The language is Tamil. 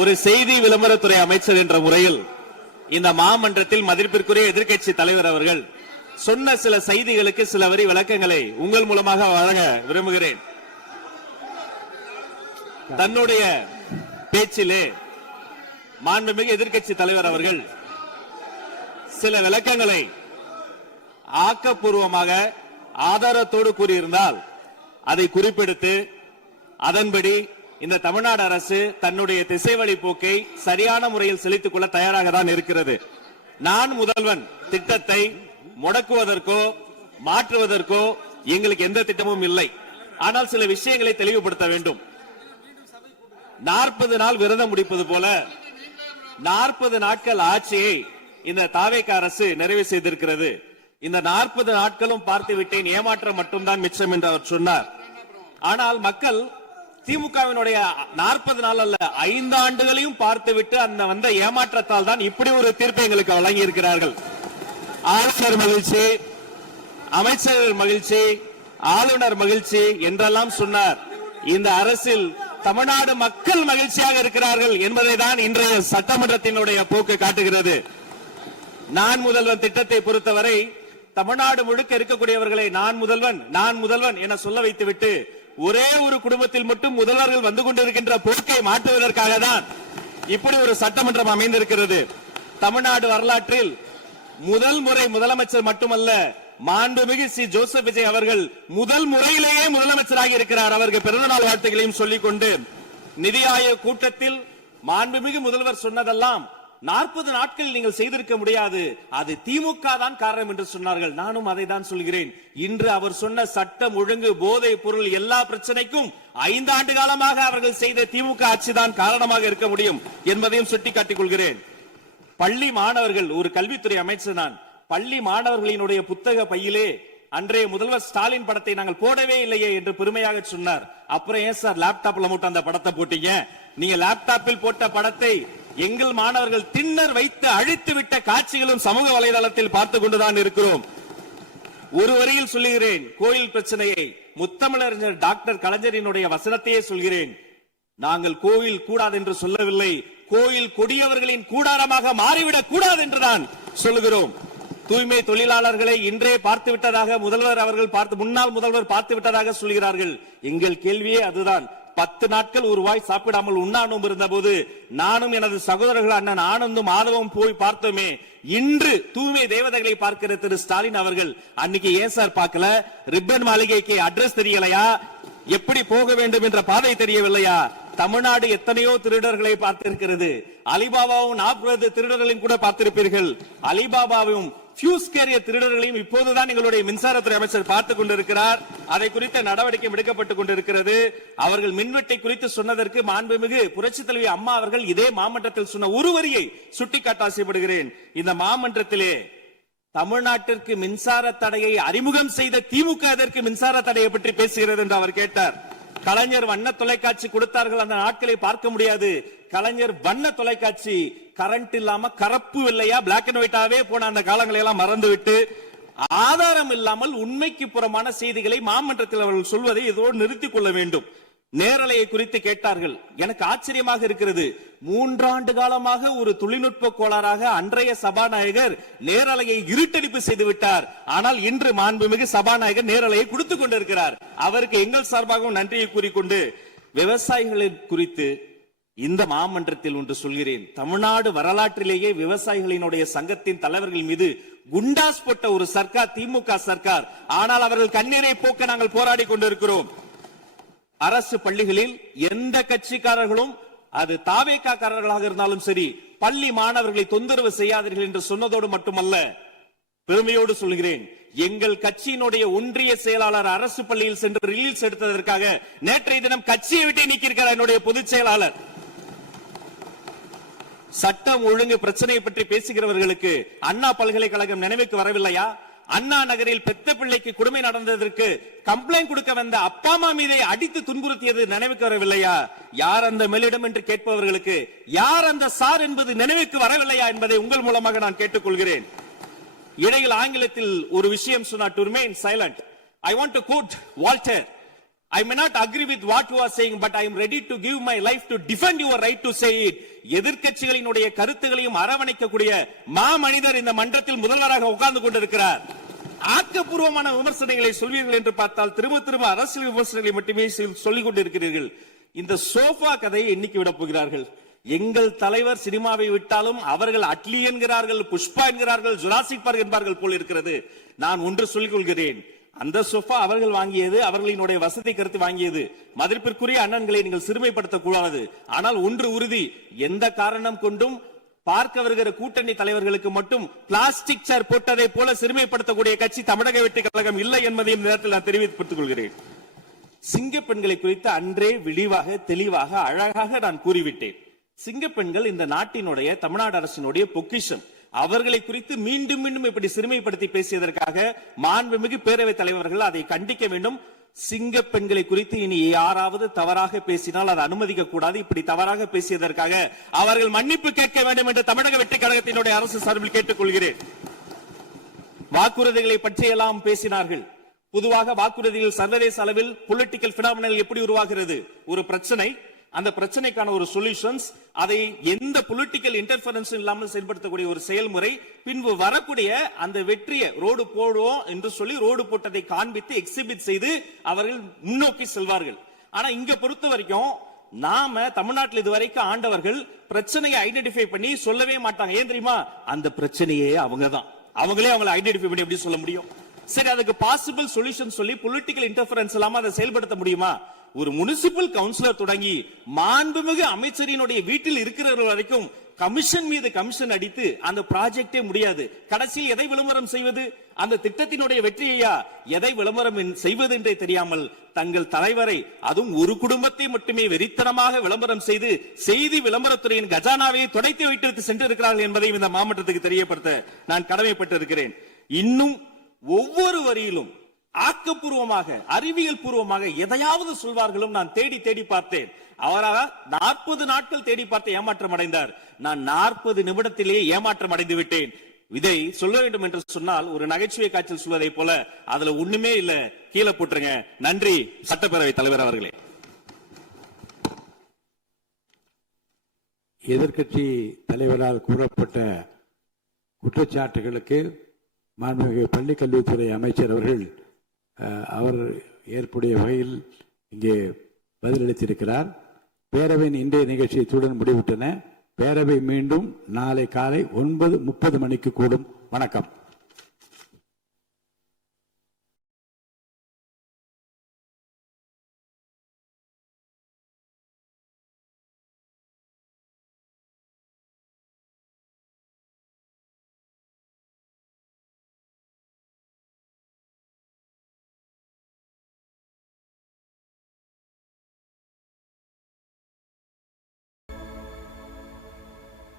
ஒரு செய்தி விளம்பரத்துறை அமைச்சர் என்ற முறையில் இந்த மாமன்றத்தில் மதிப்பிற்குரிய எதிர்க்கட்சி தலைவர் அவர்கள் சொன்ன சில செய்திகளுக்கு சில வரி விளக்கங்களை உங்கள் மூலமாக வழங்க விரும்புகிறேன். தன்னுடைய பேச்சிலே மாண்புமிகு எதிர்க்கட்சி தலைவர் அவர்கள் சில விளக்கங்களை ஆக்கப்பூர்வமாக ஆதாரத்தோடு கூறியிருந்தால் அதை குறிப்பிடுத்து அதன்படி இந்த தமிழ்நாடு அரசு தன்னுடைய திசைவழி போக்கை சரியான முறையில் செலுத்திக் கொள்ள தயாராக தான் இருக்கிறது. நான் முதல்வன் திட்டத்தை முடக்குவதற்கோ மாற்றுவதற்கோ எங்களுக்கு எந்த திட்டமும் இல்லை. ஆனால் சில விஷயங்களை தெளிவுபடுத்த வேண்டும். 40 நாள் விரதம் முடிப்பது போல 40 நாட்கள் ஆட்சியை இந்த தாவேக அரசு நிறைவு செய்திருக்கிறது. இந்த 40 நாட்களும் பார்த்து விட்டேன், ஏமாற்றம் மட்டும்தான் மிச்சம் என்று அவர் சொன்னார். ஆனால் மக்கள் திமுகவினுடைய 40 நாள் அல்ல 5 ஆண்டுகளையும் பார்த்துவிட்டு அந்த வந்த ஏமாற்றத்தால் தான் இப்படி ஒரு தீர்ப்பை எங்களுக்கு வழங்கி இருக்கிறார்கள். ஆளுநர் மகிழ்ச்சி, அமைச்சர்கள் மகிழ்ச்சி, ஆளுநர் மகிழ்ச்சி என்றெல்லாம் சொன்னார். இந்த அரசில் தமிழ்நாடு மக்கள் மகிழ்ச்சியாக இருக்கிறார்கள் என்பதை தான் இன்றைய சட்டமன்றத்தினுடைய போக்கு காட்டுகிறது. நான் முதல்வன் திட்டத்தை பொறுத்தவரை தமிழ்நாடு முழுக்க இருக்கக்கூடியவர்களை நான் முதல்வன் என சொல்ல வைத்துவிட்டு ஒரே ஒரு குடும்பத்தில் மட்டும் முதல்வர்கள் வந்து கொண்டிருக்கின்ற போக்கை மாற்றுவதற்காக தான் இப்படி ஒரு சட்டமன்றம் அமைந்திருக்கிறது. தமிழ்நாடு வரலாற்றில் முதல் முறை முதலமைச்சர் மட்டுமல்ல, மாண்புமிகு சி ஜோசப் விஜய் அவர்கள் முதல் முறையிலேயே முதலமைச்சராக இருக்கிறார். அவருக்கு பிறந்தநாள் வாழ்த்துக்களையும் சொல்லிக் கொண்டு நிதி ஆயோக் கூட்டத்தில் மாண்புமிகு முதல்வர் சொன்னதெல்லாம் 40 நாட்கள் நீங்கள் செய்திருக்க முடியாது, அது திமுக தான் காரணம் என்று சொன்னார்கள். நானும் அதை தான் சொல்கிறேன். இன்று அவர் சொன்ன சட்டம் ஒழுங்கு, போதை பொருள் எல்லா பிரச்சனைக்கும் 5 ஆண்டு காலமாக அவர்கள் செய்த திமுக ஆட்சி தான் காரணமாக இருக்க முடியும் என்பதையும் சுட்டிக்காட்டிக் கொள்கிறேன். பள்ளி மாணவர்கள், ஒரு கல்வித்துறை அமைச்சர் தான், பள்ளி மாணவர்களினுடைய புத்தக பையிலே அன்றைய முதல்வர் ஸ்டாலின் படத்தை நாங்கள் போடவே இல்லையே என்று பெருமையாக சொன்னார். அப்புறம் ஏன் சார் லேப்டாப்ல மட்டும் அந்த படத்தை போட்டீங்க? நீங்க லேப்டாப்பில் போட்ட படத்தை எங்கள் மாணவர்கள் திண்ணர் வைத்து அழித்து விட்ட காட்சிகளும் சமூக வலைதளத்தில் பார்த்து கொண்டுதான் இருக்கிறோம். ஒரு வரியில் சொல்லுகிறேன், கோயில் பிரச்சனையை முத்தமிழறிஞர் டாக்டர் கலைஞரினுடைய வசனத்தையே சொல்கிறேன். நாங்கள் கோயில் கூடாது என்று சொல்லவில்லை, கோயில் கொடியவர்களின் கூடாரமாக மாறிவிடக் கூடாது என்றுதான் சொல்லுகிறோம். தூய்மை தொழிலாளர்களை இன்றே பார்த்து விட்டதாக முன்னாள் முதல்வர் பார்த்து விட்டதாக சொல்கிறார்கள். எங்கள் கேள்வியே அதுதான். 10 நாட்கள் ஒரு வாய் சாப்பிடாமல் உண்ணாநோம்பு இருந்த போது நானும் எனது சகோதரர்கள் அண்ணன் ஆனந்தும் மாதவம் போய் பார்த்தோமே. இன்று தூய்மை தேவதைகளை பார்க்கிற திரு ஸ்டாலின் அவர்கள் அன்னைக்கு ஏன் சார் பார்க்கல? ரிப்பன் மாளிகைக்கு அட்ரஸ் தெரியலையா? எப்படி போக வேண்டும் என்ற பாதை தெரியவில்லையா? தமிழ்நாடு எத்தனையோ திருடர்களை பார்த்திருக்கிறது. அலிபாபாவும் 40 திருடர்களையும் கூட பார்த்திருப்பீர்கள். அலிபாபாவும் பியூஸ் கேரியர் திருடர்களையும் இப்போதுதான் எங்களுடைய மின்சாரத்துறை அமைச்சர் பார்த்துக் கொண்டிருக்கிறார். அதை குறித்த நடவடிக்கை எடுக்கப்பட்டுக் கொண்டிருக்கிறது. அவர்கள் மின்வெட்டை குறித்து சொன்னதற்கு மாண்புமிகு புரட்சி தலைவி அம்மா அவர்கள் இதே மாமன்றத்தில் சொன்ன ஒரு வரியை சுட்டிக்காட்ட ஆசைப்படுகிறேன். இந்த மாமன்றத்திலே தமிழ்நாட்டிற்கு மின்சார தடையை அறிமுகம் செய்த திமுக அதற்கு மின்சார தடையை பற்றி பேசுகிறது என்று அவர் கேட்டார். கலைஞர் வண்ண தொலைக்காட்சி கொடுத்தார்கள், அந்த நாட்களை பார்க்க முடியாது. கலைஞர் வண்ண தொலைக்காட்சி கரண்ட் இல்லாம கருப்பு வெள்ளையா பிளாக் அண்ட் ஒயிட்டாவே போன அந்த காலங்களை எல்லாம் மறந்துவிட்டு ஆதாரம் இல்லாமல் உண்மைக்கு புறமான செய்திகளை மாமன்றத்தில் அவர்கள் சொல்வதை இதோடு நிறுத்திக் கொள்ள வேண்டும். நேரலையை குறித்து கேட்டார்கள். எனக்கு ஆச்சரியமாக இருக்கிறது. 3 ஆண்டு காலமாக ஒரு தொழில்நுட்ப கோளாறாக அன்றைய சபாநாயகர் நேரலையை இருட்டடிப்பு செய்து விட்டார். ஆனால் இன்று மாண்புமிகு சபாநாயகர் நேரலையை கொடுத்துக் கொண்டிருக்கிறார். அவருக்கு எங்கள் சார்பாகவும் நன்றியை கூறிக்கொண்டு விவசாயிகளை குறித்து இந்த மாமன்றத்தில் ஒன்று சொல்கிறேன். தமிழ்நாடு வரலாற்றிலேயே விவசாயிகளினுடைய சங்கத்தின் தலைவர்கள் மீது குண்டாஸ் போட்ட ஒரு சர்க்கார் திமுக சர்க்கார். ஆனால் அவர்கள் கண்ணீரை போக்க நாங்கள் போராடி கொண்டிருக்கிறோம். அரசு பள்ளிகளில் எந்த கட்சிக்காரர்களும், அது தாவேகா காரர்களாக இருந்தாலும் சரி, பள்ளி மாணவர்களை தொந்தரவு செய்யாதீர்கள் என்று சொன்னதோடு மட்டுமல்ல, பெருமையோடு சொல்கிறேன், எங்கள் கட்சியினுடைய ஒன்றிய செயலாளர் அரசு பள்ளியில் சென்று ரீல்ஸ் எடுத்ததற்காக நேற்றைய தினம் கட்சியை விட்டு நீக்கியிருக்கிறார் என்னுடைய பொதுச் செயலாளர். சட்டம் ஒழுங்கு பிரச்சனை பற்றி பேசுகிறவர்களுக்கு அண்ணா பல்கலைக்கழகம் நினைவுக்கு வரவில்லையா? அண்ணா நகரில் பெத்த பிள்ளைக்கு கொடுமை நடந்ததற்கு கம்ப்ளைண்ட் கொடுக்க வந்த அப்பா அம்மா மீதை அடித்து துன்புறுத்தியது நினைவுக்கு வரவில்லையா? யார் அந்த மேலிடம் என்று கேட்பவர்களுக்கு யார் அந்த சார் என்பது நினைவுக்கு வரவில்லையா என்பதை உங்கள் மூலமாக நான் கேட்டுக்கொள்கிறேன். இடையில் ஆங்கிலத்தில் ஒரு விஷயம் சொன்னார், to remain silent. I want to quote Walter. I may not agree with what you are saying, but I am ready to give my life to defend your right to say it. எதிர்க்கட்சிகளினுடைய கருத்துகளையும் அரவணைக்கக்கூடிய மாமனிதர் இந்த மன்றத்தில் முதல்வராக உட்கார்ந்து கொண்டிருக்கிறார். ஆக்கப்பூர்வமான விமர்சனங்களை சொல்வீர்கள் என்று பார்த்தால் திரும்ப அரசியல் விமர்சனங்களை மட்டுமே சொல்லிக் கொண்டிருக்கிறீர்கள். இந்த சோஃபா கதையை என்னைக்கு விட போகிறார்கள்? எங்கள் தலைவர் சினிமாவை விட்டாலும் அவர்கள் அட்லி என்கிறார்கள், புஷ்பா என்கிறார்கள், ஜுராசிக் பார்க் என்பார்கள் போல் இருக்கிறது. நான் ஒன்று சொல்லிக் கொள்கிறேன், அந்த சோஃபா அவர்கள் வாங்கியது, அவர்களினுடைய வசதி கருத்து வாங்கியது. மதிப்பிற்குரிய அண்ணன்களை நீங்கள் சிறுமைப்படுத்தக் கூடாது. ஆனால் ஒன்று உறுதி, எந்த காரணம் கொண்டும் பார்க்க வருகிற கூட்டணி தலைவர்களுக்கு மட்டும் பிளாஸ்டிக் சேர் போட்டதை போல சிறுமைப்படுத்தக்கூடிய கட்சி தமிழக வெற்றி கழகம் இல்லை என்பதையும் நேரத்தில் நான் தெரிவித்துக் கொள்கிறேன். சிங்க பெண்களை குறித்து அன்றே விரிவாக தெளிவாக அழகாக நான் கூறிவிட்டேன். சிங்க பெண்கள் இந்த நாட்டினுடைய தமிழ்நாடு அரசினுடைய பொக்கிஷம். அவர்களை குறித்து மீண்டும் மீண்டும் இப்படி சிறுமைப்படுத்தி பேசியதற்காக மாண்புமிகு பேரவைத் தலைவர்கள் அதை கண்டிக்க வேண்டும். சிங்க பெண்களை குறித்து இனி யாராவது தவறாக பேசினால் அதை அனுமதிக்க கூடாது. இப்படி தவறாக பேசியதற்காக அவர்கள் மன்னிப்பு கேட்க வேண்டும் என்று தமிழக வெற்றி கழகத்தினுடைய அரசு சார்பில் கேட்டுக் கொள்கிறேன். வாக்குறுதிகளை பற்றியெல்லாம் பேசினார்கள். பொதுவாக வாக்குறுதிகள் சர்வதேச அளவில் பொலிட்டிக்கல் பினாமினல் எப்படி உருவாகிறது? ஒரு பிரச்சனை, அந்த பிரச்சனைக்கான ஒரு சொல்யூஷன்ஸ், அதை எந்த பொலிட்டிக்கல் இன்டர்ஃபரன்ஸ் இல்லாமல் செயல்படுத்தக்கூடிய ஒரு செயல்முறை, பின்பு வரக்கூடிய அந்த வெற்றியை ரோடு போடுவோம் என்று சொல்லி ரோடு போட்டதை காண்பித்து எக்ஸிபிட் செய்து அவர்கள் முன்னோக்கி செல்வார்கள். ஆனா இங்க பொறுத்த வரைக்கும் நாம தமிழ்நாட்டில் இதுவரைக்கும் ஆண்டவர்கள் பிரச்சனையை ஐடென்டிஃபை பண்ணி சொல்லவே மாட்டாங்க. ஏன் தெரியுமா? அந்த பிரச்சனையே அவங்கதான், அவங்களே அவங்களை ஐடென்டிஃபை பண்ணி எப்படி சொல்ல முடியும்? சரி, அதுக்கு பாசிபிள் சொல்யூஷன் சொல்லி பொலிட்டிக்கல் இன்டர்ஃபரன்ஸ் இல்லாம அதை செயல்படுத்த முடியுமா? ஒரு முனிசிபல் கவுன்சிலர் தொடங்கி மாண்புமிகு அமைச்சரினுடைய வீட்டில் இருக்கிறவர்கள் வரைக்கும் கமிஷன் மீது கமிஷன் அடித்து அந்த ப்ராஜெக்டே முடியாது. கடைசியில் எதை விளம்பரம் செய்வது? அந்த திட்டத்தினுடைய வெற்றியையா? எதை விளம்பரம் செய்வது என்றே தெரியாமல் தங்கள் தலைவரை, அதுவும் ஒரு குடும்பத்தை மட்டுமே வெறித்தனமாக விளம்பரம் செய்து செய்தி விளம்பரத்துறையின் கஜானாவை துடைத்து வைத்து சென்றிருக்கிறார்கள் என்பதையும் இந்த மாவட்டத்துக்கு தெரியப்படுத்த நான் கடமைப்பட்டிருக்கிறேன். இன்னும் ஒவ்வொரு வரியிலும் ஆக்கப்பூர்வமாக அறிவியல் பூர்வமாக எதையாவது சொல்வார்களும் நான் தேடி தேடி பார்த்தேன். அவராக 40 நாட்கள் தேடி பார்த்து ஏமாற்றம் அடைந்தார். நான் 40 நிமிடத்திலேயே ஏமாற்றம் அடைந்து விட்டேன். இதை சொல்ல வேண்டும் என்று சொன்னால் ஒரு நகைச்சுவை காட்சியில் சொல்வதை போல அதுல ஒண்ணுமே இல்ல, கீழே போட்டுருங்க. நன்றி சட்டப்பேரவை தலைவர் அவர்களே. எதிர்க்கட்சி தலைவரால் கூறப்பட்ட குற்றச்சாட்டுகளுக்கு மாண்புமிகு பள்ளி கல்வித்துறை அமைச்சர் அவர்கள் அவர் ஏற்புடைய வகையில் இங்கே பதிலளித்திருக்கிறார். பேரவையின் இன்றைய நிகழ்ச்சி இத்துடன் முடிவுற்றன. பேரவை மீண்டும் நாளை காலை 9:30 மணிக்கு கூடும். வணக்கம்.